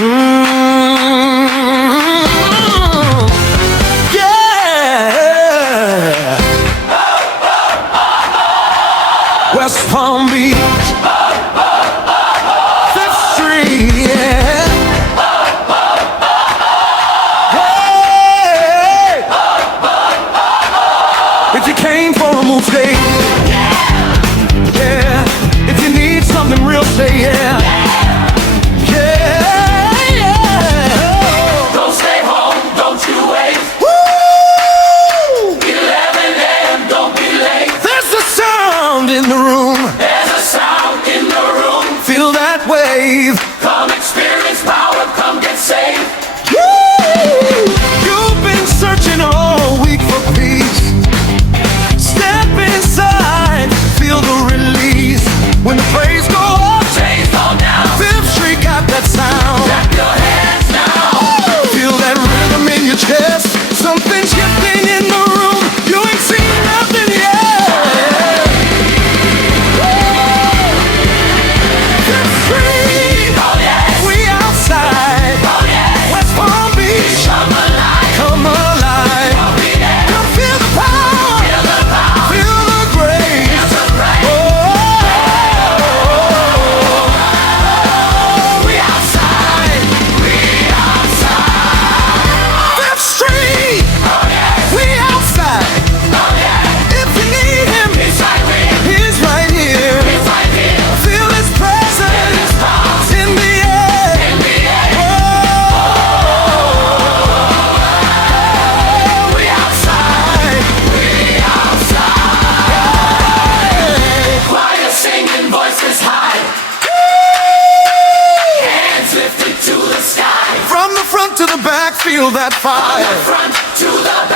Yeah. West Palm Beach, Fifth Street, yeah. Hey, if you came for a move, say yeah. If you need something real, say yeah. In the room, there's a sound in the room. Feel that wave. Come experience power, come get saved. Woo! You've been searching all week for peace. Step inside, feel the release. When the praise go up, chains fall down. Fifth Street got that sound. Clap your hands now. Feel that rhythm in your chest. Something shifting in the room. You ain't seen nothing yet. To the back, feel that fire. From the front to the